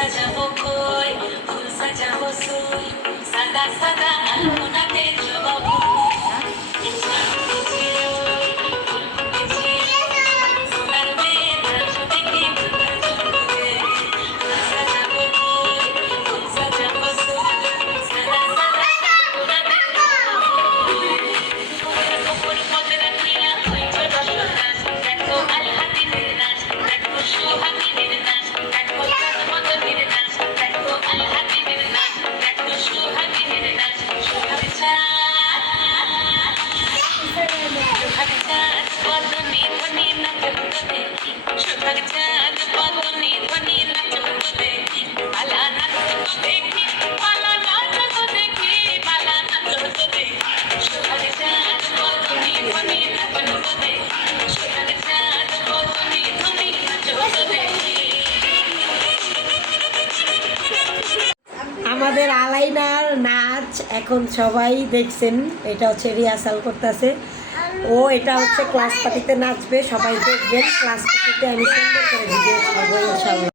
সাজাবো কই, ফুল সাজাবো সুই, সাদা সাদা আলপনাতে জবাবো। আমাদের আলাইনার নাচ এখন সবাই দেখছেন, এটা হচ্ছে রিহার্সাল করতেছে। ও এটা হচ্ছে ক্লাস পার্টিতে নাচবে, সবাই দেখবেন। ক্লাস পার্টিতে আমি সুন্দর করে ভিডিও করবো ইনশাল্লাহ।